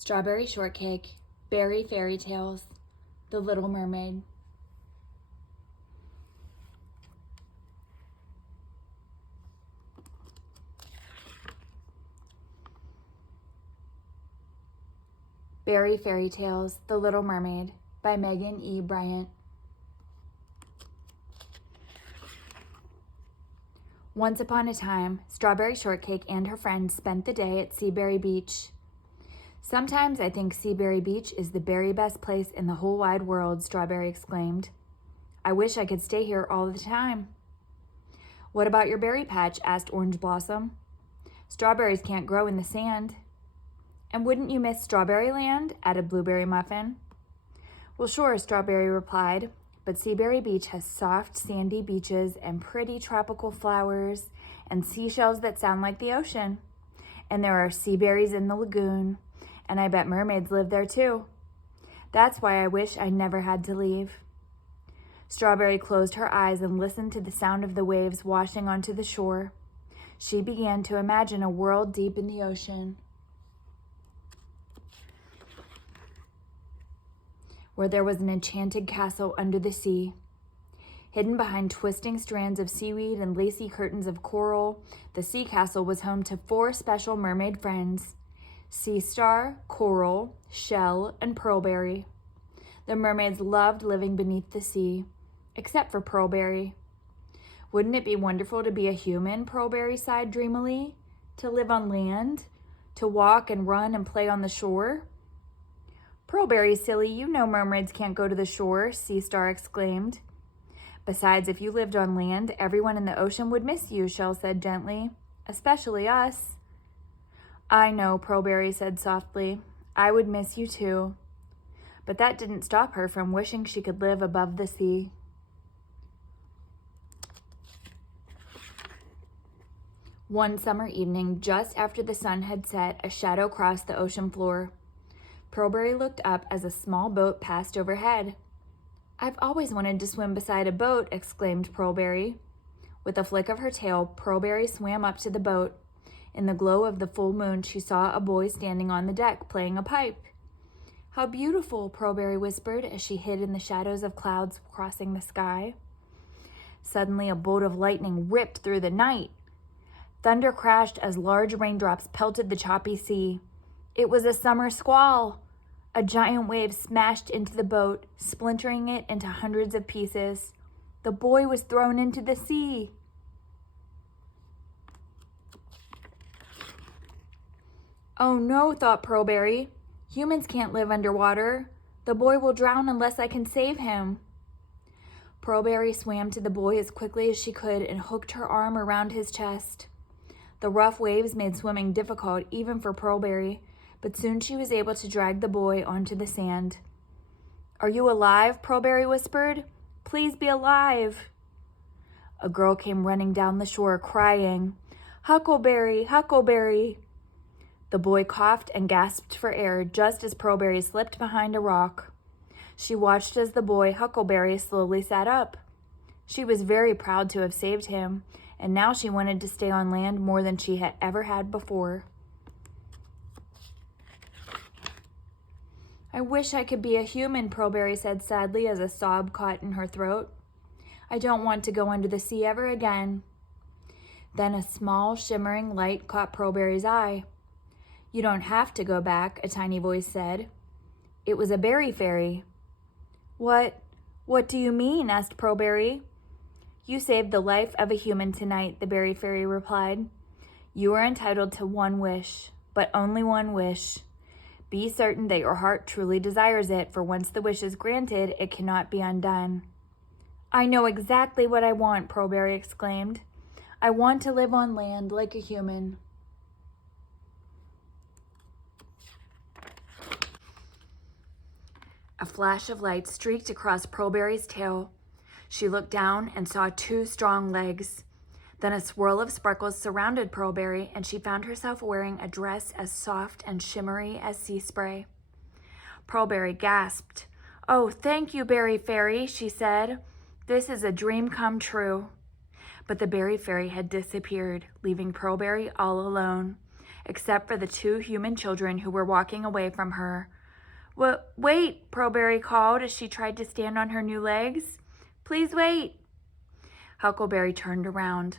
Strawberry Shortcake, Berry Fairy Tales, The Little Mermaid. Berry Fairy Tales, The Little Mermaid by Megan E. Bryant. Once upon a time, Strawberry Shortcake and her friends spent the day at Seaberry Beach. Sometimes I think Seaberry Beach is the very best place in the whole wide world, Strawberry exclaimed. I wish I could stay here all the time. What about your berry patch? Asked Orange Blossom. Strawberries can't grow in the sand. And wouldn't you miss Strawberry Land? Added Blueberry Muffin. Well, sure, Strawberry replied, but Seaberry Beach has soft, sandy beaches and pretty tropical flowers and seashells that sound like the ocean. And there are sea berries in the lagoon, and I bet mermaids live there too. That's why I wish I never had to leave. Strawberry closed her eyes and listened to the sound of the waves washing onto the shore. She began to imagine a world deep in the ocean, where there was an enchanted castle under the sea. Hidden behind twisting strands of seaweed and lacy curtains of coral, the sea castle was home to 4 special mermaid friends: Sea Star, Coral, Shell, and Pearlberry. The mermaids loved living beneath the sea, except for Pearlberry. Wouldn't it be wonderful to be a human? Pearlberry sighed dreamily. To live on land, to walk and run and play on the shore. Pearlberry, silly, you know mermaids can't go to the shore, Sea Star exclaimed. Besides, if you lived on land, everyone in the ocean would miss you, Shell said gently. Especially us. I know, Pearlberry said softly. I would miss you too. But that didn't stop her from wishing she could live above the sea. One summer evening, just after the sun had set, a shadow crossed the ocean floor. Pearlberry looked up as a small boat passed overhead. I've always wanted to swim beside a boat, exclaimed Pearlberry. With a flick of her tail, Pearlberry swam up to the boat. In the glow of the full moon, she saw a boy standing on the deck playing a pipe. How beautiful, Pearlberry whispered as she hid in the shadows of clouds crossing the sky. Suddenly, a bolt of lightning ripped through the night. Thunder crashed as large raindrops pelted the choppy sea. It was a summer squall. A giant wave smashed into the boat, splintering it into hundreds of pieces. The boy was thrown into the sea. Oh no, thought Pearlberry. Humans can't live underwater. The boy will drown unless I can save him. Pearlberry swam to the boy as quickly as she could and hooked her arm around his chest. The rough waves made swimming difficult even for Pearlberry, but soon she was able to drag the boy onto the sand. Are you alive? Pearlberry whispered. Please be alive. A girl came running down the shore crying, Huckleberry, Huckleberry. The boy coughed and gasped for air just as Pearlberry slipped behind a rock. She watched as the boy, Huckleberry, slowly sat up. She was very proud to have saved him, and now she wanted to stay on land more than she had ever had before. I wish I could be a human, Pearlberry said sadly as a sob caught in her throat. I don't want to go under the sea ever again. Then a small, shimmering light caught Pearlberry's eye. You don't have to go back, a tiny voice said. It was a berry fairy. What do you mean? Asked Pearlberry. You saved the life of a human tonight, the berry fairy replied. You are entitled to one wish, but only one wish. Be certain that your heart truly desires it, for once the wish is granted, it cannot be undone. I know exactly what I want, Pearlberry exclaimed. I want to live on land like a human. A flash of light streaked across Pearlberry's tail. She looked down and saw 2 strong legs. Then a swirl of sparkles surrounded Pearlberry, and she found herself wearing a dress as soft and shimmery as sea spray. Pearlberry gasped. Oh, thank you, Berry Fairy, she said. This is a dream come true. But the berry fairy had disappeared, leaving Pearlberry all alone. except for the 2 human children who were walking away from her. Wait, Pearlberry called as she tried to stand on her new legs. Please wait. Huckleberry turned around.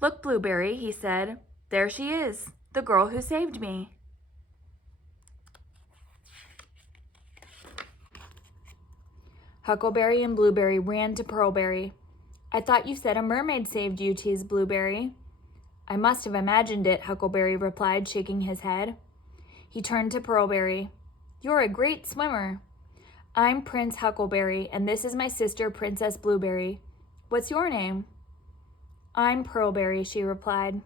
Look, Blueberry, he said. There she is, the girl who saved me. Huckleberry and Blueberry ran to Pearlberry. I thought you said a mermaid saved you, teased Blueberry. I must have imagined it, Huckleberry replied, shaking his head. He turned to Pearlberry. You're a great swimmer. I'm Prince Huckleberry, and this is my sister, Princess Blueberry. What's your name? I'm Pearlberry, she replied.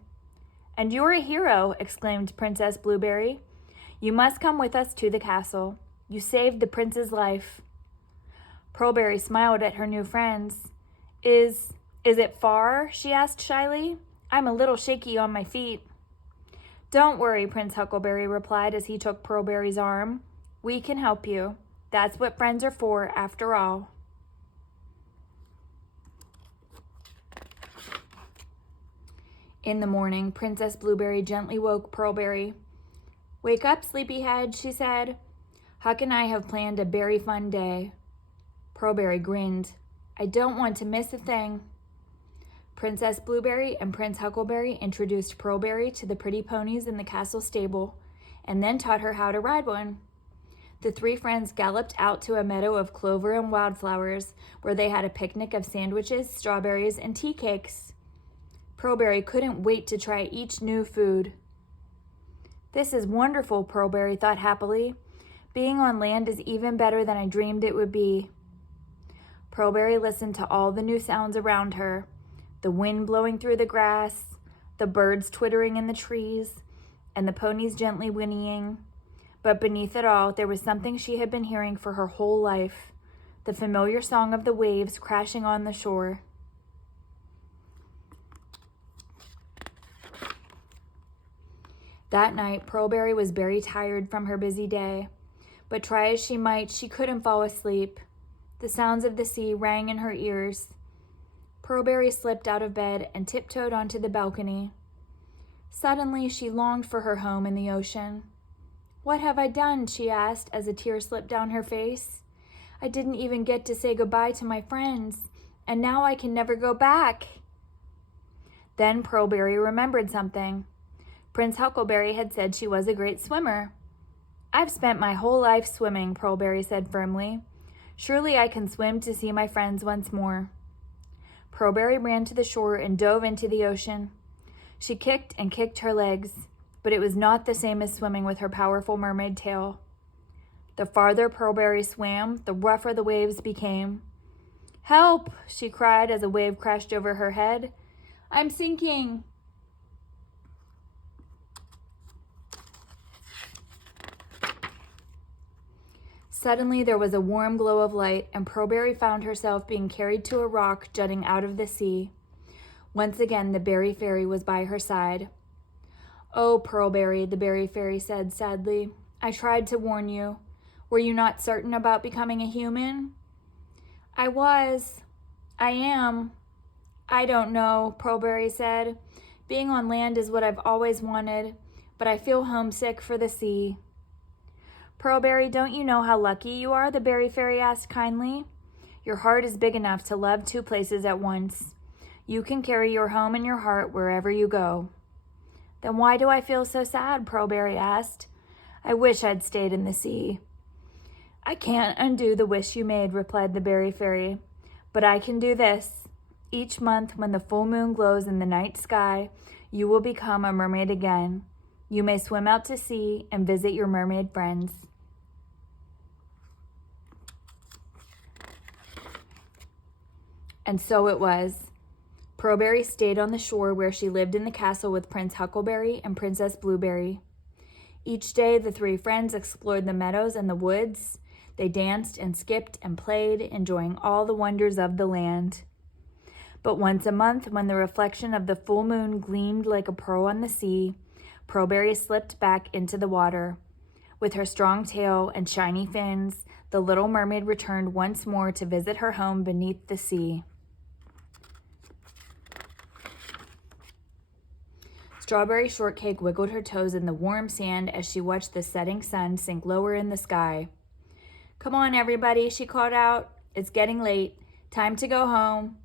And you're a hero, exclaimed Princess Blueberry. You must come with us to the castle. You saved the prince's life. Pearlberry smiled at her new friends. Is it far? She asked shyly. I'm a little shaky on my feet. Don't worry, Prince Huckleberry replied as he took Pearlberry's arm. We can help you. That's what friends are for, after all. In the morning, Princess Blueberry gently woke Pearlberry. Wake up, sleepyhead, she said. Huck and I have planned a very fun day. Pearlberry grinned. I don't want to miss a thing. Princess Blueberry and Prince Huckleberry introduced Pearlberry to the pretty ponies in the castle stable, and then taught her how to ride one. The 3 friends galloped out to a meadow of clover and wildflowers, where they had a picnic of sandwiches, strawberries, and tea cakes. Pearlberry couldn't wait to try each new food. This is wonderful, Pearlberry thought happily. Being on land is even better than I dreamed it would be. Pearlberry listened to all the new sounds around her, the wind blowing through the grass, the birds twittering in the trees, and the ponies gently whinnying. But beneath it all, there was something she had been hearing for her whole life, the familiar song of the waves crashing on the shore. That night, Pearlberry was very tired from her busy day, but try as she might, she couldn't fall asleep. The sounds of the sea rang in her ears. Pearlberry slipped out of bed and tiptoed onto the balcony. Suddenly, she longed for her home in the ocean. What have I done? She asked as a tear slipped down her face. I didn't even get to say goodbye to my friends, and now I can never go back. Then Pearlberry remembered something. Prince Huckleberry had said she was a great swimmer. I've spent my whole life swimming, Pearlberry said firmly. Surely I can swim to see my friends once more. Pearlberry ran to the shore and dove into the ocean. She kicked and kicked her legs, but it was not the same as swimming with her powerful mermaid tail. The farther Pearlberry swam, the rougher the waves became. Help! She cried as a wave crashed over her head. I'm sinking! Suddenly there was a warm glow of light, and Pearlberry found herself being carried to a rock jutting out of the sea. Once again, the Berry Fairy was by her side. Oh, Pearlberry, the Berry Fairy said sadly, I tried to warn you. Were you not certain about becoming a human? I was. I am. I don't know, Pearlberry said. Being on land is what I've always wanted, but I feel homesick for the sea. Pearlberry, don't you know how lucky you are? The Berry Fairy asked kindly. Your heart is big enough to love 2 places at once. You can carry your home in your heart wherever you go. Then why do I feel so sad? Pearlberry asked. I wish I'd stayed in the sea. I can't undo the wish you made, replied the Berry Fairy. But I can do this. Each month when the full moon glows in the night sky, you will become a mermaid again. You may swim out to sea and visit your mermaid friends. And so it was. Pearlberry stayed on the shore where she lived in the castle with Prince Huckleberry and Princess Blueberry. Each day, the 3 friends explored the meadows and the woods. They danced and skipped and played, enjoying all the wonders of the land. But once a month, when the reflection of the full moon gleamed like a pearl on the sea, Pearlberry slipped back into the water. With her strong tail and shiny fins, the little mermaid returned once more to visit her home beneath the sea. Strawberry Shortcake wiggled her toes in the warm sand as she watched the setting sun sink lower in the sky. "Come on, everybody," she called out. "It's getting late. Time to go home."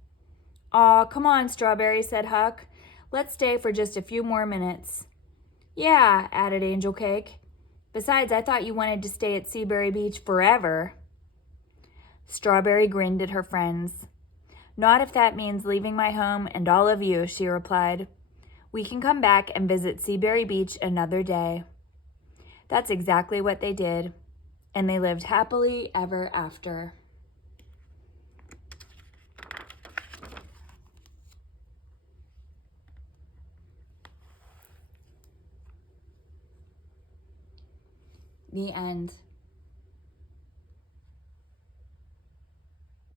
"Aw, come on, Strawberry," said Huck. "Let's stay for just a few more minutes." "Yeah," added Angel Cake. "Besides, I thought you wanted to stay at Seaberry Beach forever." Strawberry grinned at her friends. "Not if that means leaving my home and all of you," she replied. "We can come back and visit Seaberry Beach another day." That's exactly what they did, and they lived happily ever after. The end.